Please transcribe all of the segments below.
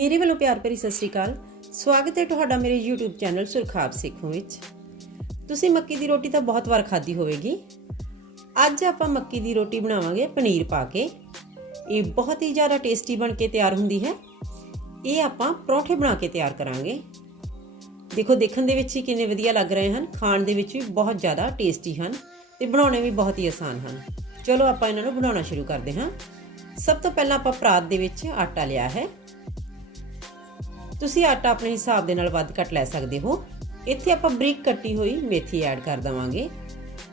ਮੇਰੇ ਵੱਲੋਂ ਪਿਆਰ ਭਰੀ ਸਤਿ ਸ੍ਰੀ ਅਕਾਲ। ਸਵਾਗਤ ਹੈ ਤੁਹਾਡਾ ਮੇਰੇ YouTube ਚੈਨਲ ਸੁਰਖਾਬ ਸਿੱਖੂ ਵਿੱਚ। ਤੁਸੀਂ ਮੱਕੀ ਦੀ ਰੋਟੀ ਤਾਂ ਬਹੁਤ ਵਾਰ ਖਾਧੀ ਹੋਵੇਗੀ। ਅੱਜ ਆਪਾਂ ਮੱਕੀ ਦੀ ਰੋਟੀ ਬਣਾਵਾਂਗੇ ਪਨੀਰ ਪਾ ਕੇ। ਇਹ ਬਹੁਤ ਹੀ ਜ਼ਿਆਦਾ ਟੇਸਟੀ ਬਣ ਕੇ ਤਿਆਰ ਹੁੰਦੀ ਹੈ। ਇਹ ਆਪਾਂ ਪਰੌਂਠੇ ਬਣਾ ਕੇ ਤਿਆਰ ਕਰਾਂਗੇ। ਦੇਖੋ, ਦੇਖਣ ਦੇ ਵਿੱਚ ਹੀ ਕਿੰਨੇ ਵਧੀਆ ਲੱਗ ਰਹੇ ਹਨ। ਖਾਣ ਦੇ ਵਿੱਚ ਵੀ ਬਹੁਤ ਜ਼ਿਆਦਾ ਟੇਸਟੀ ਹਨ ਤੇ ਬਣਾਉਣੇ ਵੀ ਬਹੁਤ ਹੀ ਆਸਾਨ ਹਨ। ਚਲੋ ਆਪਾਂ ਇਹਨਾਂ ਨੂੰ ਬਣਾਉਣਾ ਸ਼ੁਰੂ ਕਰਦੇ ਹਾਂ। ਸਭ ਤੋਂ ਪਹਿਲਾਂ ਆਪਾਂ ਪਰਾਤ ਦੇ ਵਿੱਚ ਆਟਾ ਲਿਆ ਹੈ। ਤੁਸੀਂ ਆਟਾ ਆਪਣੇ ਹਿਸਾਬ ਦੇ ਨਾਲ ਵੱਧ ਘੱਟ ਲੈ ਸਕਦੇ ਹੋ। ਇੱਥੇ ਆਪਾਂ ਬਰੀਕ ਕੱਟੀ ਹੋਈ ਮੇਥੀ ਐਡ ਕਰ ਦਵਾਂਗੇ।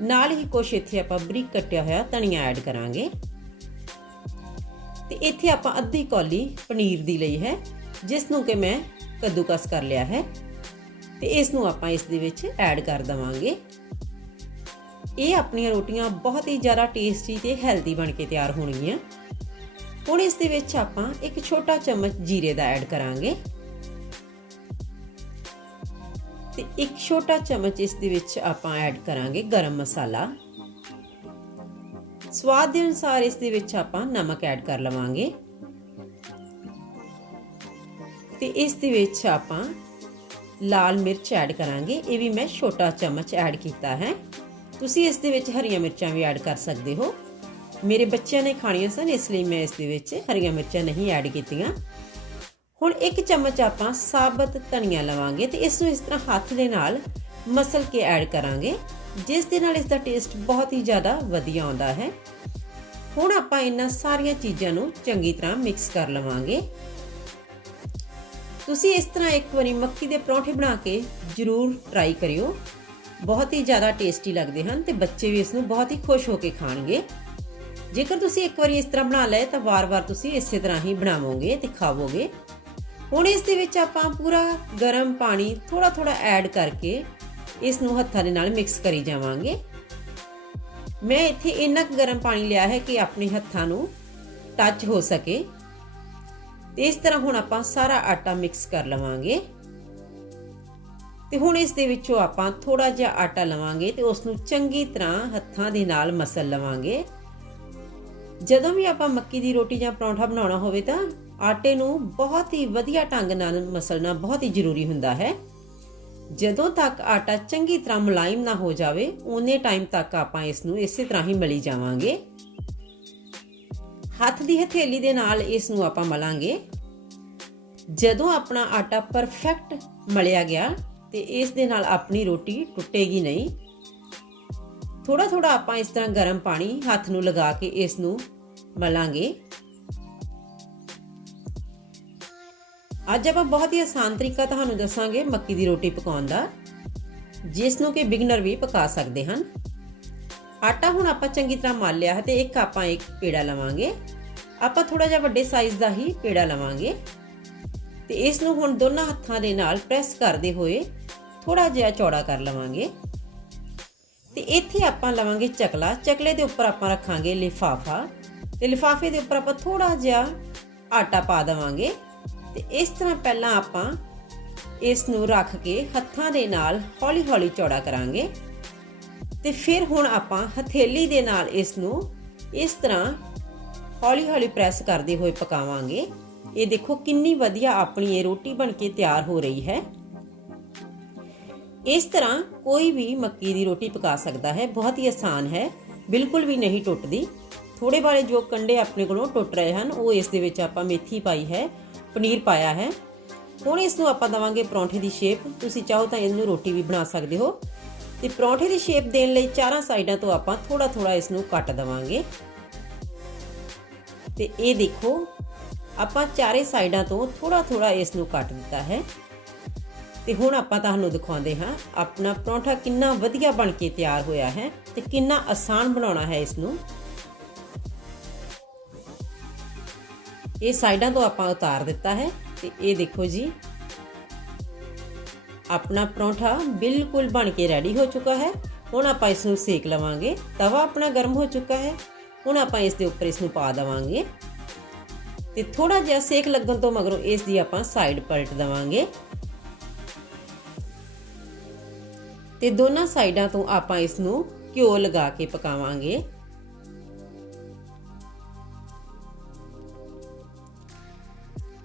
ਨਾਲ ਹੀ ਕੁਛ ਇੱਥੇ ਆਪਾਂ ਬਰੀਕ ਕੱਟਿਆ ਹੋਇਆ ਧਨੀਆ ਐਡ ਕਰਾਂਗੇ। ਤੇ ਇੱਥੇ ਆਪਾਂ ਅੱਧੀ ਕੌਲੀ ਪਨੀਰ ਦੀ ਲਈ ਹੈ, ਜਿਸ ਨੂੰ ਕਿ ਮੈਂ ਕੱਦੂਕਸ ਕਰ ਲਿਆ ਹੈ। ਤੇ ਇਸ ਨੂੰ ਆਪਾਂ ਇਸ ਦੇ ਵਿੱਚ ਐਡ ਕਰ ਦਵਾਂਗੇ। ਇਹ ਆਪਣੀਆਂ ਰੋਟੀਆਂ ਬਹੁਤ ਹੀ ਜ਼ਿਆਦਾ ਟੇਸਟੀ ਤੇ ਹੈਲਦੀ ਬਣ ਕੇ ਤਿਆਰ ਹੋਣਗੀਆਂ। ਹੁਣ ਇਸ ਦੇ ਵਿੱਚ ਆਪਾਂ ਇੱਕ ਛੋਟਾ ਚਮਚ ਜੀਰੇ ਦਾ ਐਡ ਕਰਾਂਗੇ। ਤੇ ਇੱਕ ਛੋਟਾ ਚਮਚ ਇਸ ਦੇ ਵਿੱਚ ਆਪਾਂ ਐਡ ਕਰਾਂਗੇ ਗਰਮ ਮਸਾਲਾ। ਸਵਾਦ ਦੇ ਅਨੁਸਾਰ ਇਸ ਦੇ ਵਿੱਚ ਆਪਾਂ ਨਮਕ ਐਡ ਕਰ ਲਵਾਂਗੇ। ਤੇ ਇਸ ਦੇ ਵਿੱਚ ਆਪਾਂ ਲਾਲ ਮਿਰਚ ਐਡ ਕਰਾਂਗੇ, ਇਹ ਵੀ ਮੈਂ ਛੋਟਾ ਚਮਚ ਐਡ ਕੀਤਾ ਹੈ। ਤੁਸੀਂ ਇਸ ਦੇ ਵਿੱਚ ਹਰੀਆਂ ਮਿਰਚਾਂ ਵੀ ਐਡ ਕਰ ਸਕਦੇ ਹੋ। ਮੇਰੇ ਬੱਚਿਆਂ ਨੇ ਖਾਣੀਆਂ ਸਨ, ਇਸ ਲਈ ਮੈਂ ਇਸ ਦੇ ਵਿੱਚ ਹਰੀਆਂ ਮਿਰਚਾਂ ਨਹੀਂ ਐਡ ਕੀਤੀਆਂ। ਹੁਣ ਇੱਕ ਚਮਚ ਆਪਾਂ ਸਾਬਤ ਧਨੀਆ ਲਵਾਂਗੇ ਤੇ ਇਸ ਨੂੰ ਇਸ ਤਰ੍ਹਾਂ ਹੱਥ ਦੇ ਨਾਲ ਮਸਲ ਕੇ ਐਡ ਕਰਾਂਗੇ, ਜਿਸ ਦੇ ਨਾਲ ਇਸ ਦਾ ਟੇਸਟ ਬਹੁਤ ਹੀ ਜ਼ਿਆਦਾ ਵਧੀਆ ਆਉਂਦਾ ਹੈ। ਹੁਣ ਆਪਾਂ ਇਹਨਾਂ ਸਾਰੀਆਂ ਚੀਜ਼ਾਂ ਨੂੰ ਚੰਗੀ ਤਰ੍ਹਾਂ ਮਿਕਸ ਕਰ ਲਵਾਂਗੇ। ਤੁਸੀਂ ਇਸ ਤਰ੍ਹਾਂ ਇੱਕ ਵਾਰੀ ਮੱਕੀ ਦੇ ਪਰੌਂਠੇ ਬਣਾ ਕੇ ਜ਼ਰੂਰ ਟਰਾਈ ਕਰਿਓ। ਬਹੁਤ ਹੀ ਜ਼ਿਆਦਾ ਟੇਸਟੀ ਲੱਗਦੇ ਹਨ ਤੇ ਬੱਚੇ ਵੀ ਇਸ ਨੂੰ ਬਹੁਤ ਹੀ ਖੁਸ਼ ਹੋ ਕੇ ਖਾਣਗੇ। ਜੇਕਰ ਤੁਸੀਂ ਇੱਕ ਵਾਰੀ ਇਸ ਤਰ੍ਹਾਂ ਬਣਾ ਲਏ ਤਾਂ ਵਾਰ-ਵਾਰ ਤੁਸੀਂ ਇਸੇ ਤਰ੍ਹਾਂ ਹੀ ਬਣਾਵੋਗੇ ਤੇ ਖਾਵੋਗੇ। ਹੁਣ ਇਸ ਦੇ ਵਿੱਚ ਆਪਾਂ ਪੂਰਾ ਗਰਮ ਪਾਣੀ ਥੋੜਾ ਥੋੜਾ ਐਡ ਕਰਕੇ ਇਸ ਨੂੰ ਹੱਥਾਂ ਦੇ ਨਾਲ ਮਿਕਸ ਕਰੀ ਜਾਵਾਂਗੇ। ਮੈਂ ਇੱਥੇ ਇੰਨਾ ਕੁ ਗਰਮ ਪਾਣੀ ਲਿਆ ਹੈ ਕਿ ਆਪਣੇ ਹੱਥਾਂ ਨੂੰ ਟੱਚ ਹੋ ਸਕੇ। ਤੇ ਇਸ ਤਰ੍ਹਾਂ ਹੁਣ ਆਪਾਂ ਸਾਰਾ ਆਟਾ ਮਿਕਸ ਕਰ ਲਵਾਂਗੇ। ਤੇ ਹੁਣ ਇਸ ਦੇ ਵਿੱਚੋਂ ਆਪਾਂ ਥੋੜਾ ਜਿਹਾ ਆਟਾ ਲਵਾਂਗੇ ਤੇ ਉਸ ਨੂੰ ਚੰਗੀ ਤਰ੍ਹਾਂ ਹੱਥਾਂ ਦੇ ਨਾਲ ਮਸਲ ਲਵਾਂਗੇ। ਜਦੋਂ ਵੀ ਆਪਾਂ ਮੱਕੀ ਦੀ ਰੋਟੀ ਜਾਂ ਪਰੌਂਠਾ ਬਣਾਉਣਾ ਹੋਵੇ ਤਾਂ ਆਟੇ ਨੂੰ ਬਹੁਤ ਹੀ ਵਧੀਆ ਢੰਗ ਨਾਲ ਮਸਲਣਾ ਬਹੁਤ ਹੀ ਜ਼ਰੂਰੀ ਹੁੰਦਾ ਹੈ। ਜਦੋਂ ਤੱਕ ਆਟਾ ਚੰਗੀ ਤਰ੍ਹਾਂ ਮੁਲਾਇਮ ਨਾ ਹੋ ਜਾਵੇ ਉਨੇ ਟਾਈਮ ਤੱਕ ਆਪਾਂ ਇਸ ਨੂੰ ਇਸੇ ਤਰ੍ਹਾਂ ਹੀ ਮਲੀ ਜਾਵਾਂਗੇ। ਹੱਥ ਦੀ ਹਥੇਲੀ ਦੇ ਨਾਲ ਇਸ ਨੂੰ ਆਪਾਂ ਮਲਾਂਗੇ। ਜਦੋਂ ਆਪਣਾ ਆਟਾ ਪਰਫੈਕਟ ਮਲਿਆ ਗਿਆ, ਤੇ ਇਸ ਦੇ ਨਾਲ ਆਪਣੀ ਰੋਟੀ ਟੁੱਟੇਗੀ ਨਹੀਂ। ਥੋੜਾ ਥੋੜਾ ਆਪਾਂ ਇਸ ਤਰ੍ਹਾਂ ਗਰਮ ਪਾਣੀ ਹੱਥ ਨੂੰ ਲਗਾ ਕੇ ਇਸ ਨੂੰ ਮਲਾਂਗੇ। ਅੱਜ ਆਪਾਂ ਬਹੁਤ ਹੀ ਆਸਾਨ ਤਰੀਕਾ ਤੁਹਾਨੂੰ ਦੱਸਾਂਗੇ ਮੱਕੀ ਦੀ ਰੋਟੀ ਪਕਾਉਣ ਦਾ, ਜਿਸ ਨੂੰ ਕਿ ਬਿਗਨਰ ਵੀ ਪਕਾ ਸਕਦੇ ਹਨ। ਆਟਾ ਹੁਣ ਆਪਾਂ ਚੰਗੀ ਤਰ੍ਹਾਂ ਮਲ ਲਿਆ ਹੈ ਤੇ ਇੱਕ ਆਪਾਂ ਇੱਕ ਪੇੜਾ ਲਵਾਂਗੇ। ਆਪਾਂ ਥੋੜਾ ਜਿਹਾ ਵੱਡੇ ਸਾਈਜ਼ ਦਾ ਹੀ ਪੇੜਾ ਲਵਾਂਗੇ। ਤੇ ਇਸ ਨੂੰ ਹੁਣ ਦੋਨਾਂ ਹੱਥਾਂ ਦੇ ਨਾਲ ਪ੍ਰੈਸ ਕਰਦੇ ਹੋਏ ਥੋੜਾ ਜਿਹਾ ਚੌੜਾ ਕਰ ਲਵਾਂਗੇ। ਤੇ ਇੱਥੇ ਆਪਾਂ ਲਵਾਂਗੇ ਚਕਲਾ। ਚਕਲੇ ਦੇ ਉੱਪਰ ਆਪਾਂ ਰੱਖਾਂਗੇ ਲਿਫਾਫਾ। ਤੇ ਲਿਫਾਫੇ ਦੇ ਉੱਪਰ ਆਪਾਂ ਥੋੜਾ ਜਿਹਾ ਆਟਾ ਪਾ ਦੇਵਾਂਗੇ। ਤੇ ਇਸ ਤਰ੍ਹਾਂ ਪਹਿਲਾਂ ਆਪਾਂ ਇਸ ਨੂੰ ਰੱਖ ਕੇ ਹੱਥਾਂ ਦੇ ਨਾਲ ਹੌਲੀ-ਹੌਲੀ ਚੌੜਾ ਕਰਾਂਗੇ। ਤੇ ਫਿਰ ਹੁਣ ਆਪਾਂ ਹਥੇਲੀ ਦੇ ਨਾਲ ਇਸ ਨੂੰ ਇਸ ਤਰ੍ਹਾਂ ਹੌਲੀ-ਹੌਲੀ ਪ੍ਰੈਸ ਕਰਦੇ ਹੋਏ ਪਕਾਵਾਂਗੇ। ਇਹ ਦੇਖੋ ਕਿੰਨੀ ਵਧੀਆ ਆਪਣੀ ਇਹ ਰੋਟੀ ਬਣ ਕੇ ਤਿਆਰ ਹੋ ਰਹੀ ਹੈ। ਇਸ ਤਰ੍ਹਾਂ ਕੋਈ ਵੀ ਮੱਕੀ ਦੀ ਰੋਟੀ ਪਕਾ ਸਕਦਾ ਹੈ। ਬਹੁਤ ਹੀ ਆਸਾਨ ਹੈ। ਬਿਲਕੁਲ ਵੀ ਨਹੀਂ ਟੁੱਟਦੀ। ਥੋੜੇ ਬਾਰੇ ਜੋ ਕੰਡੇ ਆਪਣੇ ਕੋਲੋਂ ਟੁੱਟ ਰਹੇ ਹਨ, ਉਹ ਇਸ ਦੇ ਵਿੱਚ ਆਪਾਂ ਮੇਥੀ ਪਾਈ ਹੈ। ਪਨੀਰ ਪਾਇਆ ਹੈ। ਹੁਣ ਇਸ ਨੂੰ ਆਪਾਂ ਦਵਾਂਗੇ ਪਰੌਂਠੇ ਦੀ ਸ਼ੇਪ। ਤੁਸੀਂ ਚਾਹੋ ਤਾਂ ਇਹਨੂੰ ਰੋਟੀ ਵੀ ਬਣਾ ਸਕਦੇ ਹੋ। ਤੇ ਪਰੌਂਠੇ ਦੀ ਸ਼ੇਪ ਦੇਣ ਲਈ ਚਾਰਾਂ ਸਾਈਡਾਂ ਤੋਂ ਆਪਾਂ ਥੋੜਾ ਥੋੜਾ ਇਸ ਨੂੰ ਕੱਟ ਦਵਾਂਗੇ। ਤੇ ਇਹ ਦੇਖੋ, ਆਪਾਂ ਚਾਰੇ ਸਾਈਡਾਂ ਤੋਂ ਥੋੜਾ ਥੋੜਾ ਇਸ ਨੂੰ ਕੱਟ ਦਿੱਤਾ ਹੈ। ਤੇ ਹੁਣ ਆਪਾਂ ਤੁਹਾਨੂੰ ਦਿਖਾਉਂਦੇ ਹਾਂ ਆਪਣਾ ਪਰੌਂਠਾ ਕਿੰਨਾ ਵਧੀਆ ਬਣ ਕੇ ਤਿਆਰ ਹੋਇਆ ਹੈ ਤੇ ਕਿੰਨਾ ਆਸਾਨ ਬਣਾਉਣਾ ਹੈ ਇਸ ਨੂੰ ਇਹ ਸਾਈਡਾਂ ਤੋਂ ਆਪਾਂ ਉਤਾਰ ਦਿੱਤਾ ਹੈ ਤੇ ਇਹ ਦੇਖੋ ਜੀ। ਆਪਣਾ ਪਰੌਂਠਾ ਬਿਲਕੁਲ ਬਣ ਕੇ ਰੈਡੀ ਹੋ ਚੁੱਕਾ ਹੈ। ਹੁਣ ਆਪਾਂ ਇਸ ਨੂੰ ਸੇਕ ਲਵਾਂਗੇ। ਤਵਾ ਆਪਣਾ ਗਰਮ ਹੋ ਚੁੱਕਾ ਹੈ। ਹੁਣ ਆਪਾਂ ਇਸ ਦੇ ਉੱਪਰ ਇਸ ਨੂੰ ਪਾ ਦੇਵਾਂਗੇ। ਤੇ ਥੋੜਾ ਜਿਹਾ ਸੇਕ ਲੱਗਣ ਤੋਂ ਮਗਰੋਂ ਇਸ ਦੀ ਆਪਾਂ ਸਾਈਡ ਪਲਟ ਦੇਵਾਂਗੇ। ਤੇ ਦੋਨਾਂ ਸਾਈਡਾਂ ਤੋਂ ਆਪਾਂ ਇਸ ਨੂੰ ਘਿਓ ਲਗਾ ਕੇ ਪਕਾਵਾਂਗੇ।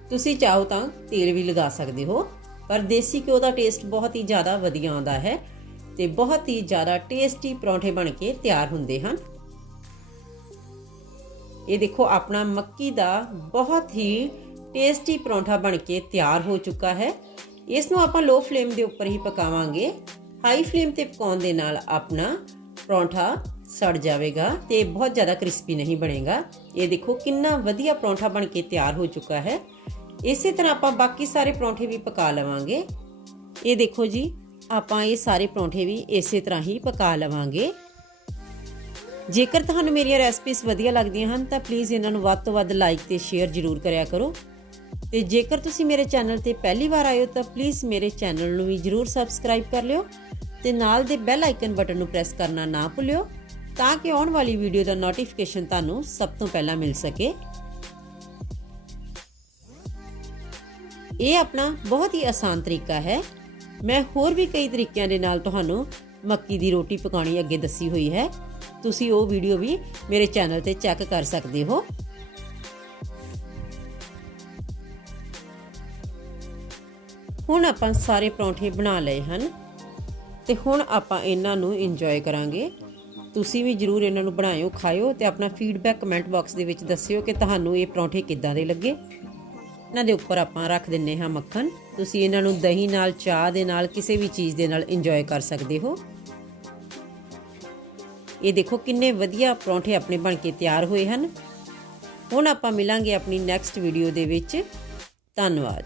ਤੁਸੀਂ ਚਾਹੋ ਤਾਂ ਤੇਲ ਵੀ ਲਗਾ ਸਕਦੇ ਹੋ, ਪਰ ਦੇਸੀ ਘਿਓ ਦਾ ਟੇਸਟ ਬਹੁਤ ਹੀ ਜ਼ਿਆਦਾ ਵਧੀਆ ਆਉਂਦਾ ਹੈ ਤੇ ਬਹੁਤ ਹੀ ਜ਼ਿਆਦਾ ਟੇਸਟੀ ਪਰੌਂਠੇ ਬਣ ਕੇ ਤਿਆਰ ਹੁੰਦੇ ਹਨ। ਇਹ ਦੇਖੋ, ਆਪਣਾ ਮੱਕੀ ਦਾ ਬਹੁਤ ਹੀ ਟੇਸਟੀ ਪਰੌਂਠਾ ਬਣ ਕੇ ਤਿਆਰ ਹੋ ਚੁੱਕਾ ਹੈ। ਇਸ ਨੂੰ ਆਪਾਂ ਲੋ ਫਲੇਮ ਦੇ ਉੱਪਰ ਹੀ ਪਕਾਵਾਂਗੇ। ਹਾਈ ਫਲੇਮ ਤੇ ਪਕਾਉਣ ਦੇ ਨਾਲ ਆਪਣਾ ਪਰੌਂਠਾ ਸੜ ਜਾਵੇਗਾ ਤੇ ਬਹੁਤ ਜ਼ਿਆਦਾ ਕ੍ਰਿਸਪੀ ਨਹੀਂ ਬਣੇਗਾ। ਇਹ ਦੇਖੋ, ਕਿੰਨਾ ਵਧੀਆ ਪਰੌਂਠਾ ਬਣ ਕੇ ਤਿਆਰ ਹੋ ਚੁੱਕਾ ਹੈ। ਇਸੇ ਤਰ੍ਹਾਂ ਆਪਾਂ ਬਾਕੀ ਸਾਰੇ ਪਰੌਂਠੇ ਵੀ ਪਕਾ ਲਵਾਂਗੇ। ਇਹ ਦੇਖੋ ਜੀ, ਆਪਾਂ ਇਹ ਸਾਰੇ ਪਰੌਂਠੇ ਵੀ ਇਸੇ ਤਰ੍ਹਾਂ ਹੀ ਪਕਾ ਲਵਾਂਗੇ। ਜੇਕਰ ਤੁਹਾਨੂੰ ਮੇਰੀਆਂ ਰੈਸਪੀਜ਼ ਵਧੀਆ ਲੱਗਦੀਆਂ ਹਨ, ਤਾਂ ਪਲੀਜ਼ ਇਹਨਾਂ ਨੂੰ ਵੱਧ ਤੋਂ ਵੱਧ ਲਾਈਕ ਤੇ ਸ਼ੇਅਰ ਜ਼ਰੂਰ ਕਰਿਆ ਕਰੋ। ਤੇ ਜੇਕਰ ਤੁਸੀਂ ਮੇਰੇ ਚੈਨਲ ਤੇ ਪਹਿਲੀ ਵਾਰ ਆਏ ਹੋ, ਤਾਂ ਪਲੀਜ਼ ਮੇਰੇ ਚੈਨਲ ਨੂੰ ਵੀ ਜ਼ਰੂਰ ਸਬਸਕ੍ਰਾਈਬ ਕਰ ਲਿਓ ਤੇ ਨਾਲ ਦੇ ਬੈਲ ਆਈਕਨ ਬਟਨ ਨੂੰ ਪ੍ਰੈਸ ਕਰਨਾ ਨਾ ਭੁੱਲਿਓ, ਤਾਂ ਕਿ ਆਉਣ ਵਾਲੀ ਵੀਡੀਓ ਦਾ ਨੋਟੀਫਿਕੇਸ਼ਨ ਤੁਹਾਨੂੰ ਸਭ ਤੋਂ ਪਹਿਲਾਂ ਮਿਲ ਸਕੇ। ਇਹ ਆਪਣਾ ਬਹੁਤ ਹੀ ਆਸਾਨ ਤਰੀਕਾ ਹੈ। ਮੈਂ ਹੋਰ ਵੀ ਕਈ ਤਰੀਕਿਆਂ ਦੇ ਨਾਲ ਤੁਹਾਨੂੰ ਮੱਕੀ ਦੀ ਰੋਟੀ ਪਕਾਉਣੀ ਅੱਗੇ ਦੱਸੀ ਹੋਈ ਹੈ। ਤੁਸੀਂ ਉਹ ਵੀਡੀਓ ਵੀ ਮੇਰੇ ਚੈਨਲ ਤੇ ਚੈੱਕ ਕਰ ਸਕਦੇ ਹੋ। ਹੁਣ ਆਪਾਂ ਸਾਰੇ ਪਰੌਂਠੇ ਬਣਾ ਲਏ ਹਨ ਤੇ ਹੁਣ ਆਪਾਂ ਇਹਨਾਂ ਨੂੰ ਇੰਜੋਏ ਕਰਾਂਗੇ। ਤੁਸੀਂ ਵੀ ਜਰੂਰ ਇਹਨਾਂ ਨੂੰ ਬਣਾਇਓ, ਖਾਇਓ ਤੇ ਆਪਣਾ ਫੀਡਬੈਕ ਕਮੈਂਟ ਬਾਕਸ ਦੇ ਵਿੱਚ ਦੱਸਿਓ ਕਿ ਤੁਹਾਨੂੰ ਇਹ ਪਰੌਂਠੇ ਕਿੱਦਾਂ ਦੇ ਲੱਗੇ। ਇਹਨਾਂ ਦੇ ਉੱਪਰ ਆਪਾਂ ਰੱਖ ਦਿੰਨੇ ਹਾਂ ਮੱਖਣ। ਤੁਸੀਂ ਇਹਨਾਂ ਨੂੰ ਦਹੀਂ ਨਾਲ, ਚਾਹ ਦੇ ਨਾਲ, ਕਿਸੇ ਵੀ ਚੀਜ਼ ਦੇ ਨਾਲ ਇੰਜੋਏ ਕਰ ਸਕਦੇ ਹੋ। ਇਹ ਦੇਖੋ ਕਿੰਨੇ ਵਧੀਆ ਪਰੌਂਠੇ ਆਪਣੇ ਬਣ ਕੇ ਤਿਆਰ ਹੋਏ ਹਨ। ਹੁਣ ਆਪਾਂ ਮਿਲਾਂਗੇ ਆਪਣੀ ਨੈਕਸਟ ਵੀਡੀਓ ਦੇ ਵਿੱਚ। ਧੰਨਵਾਦ।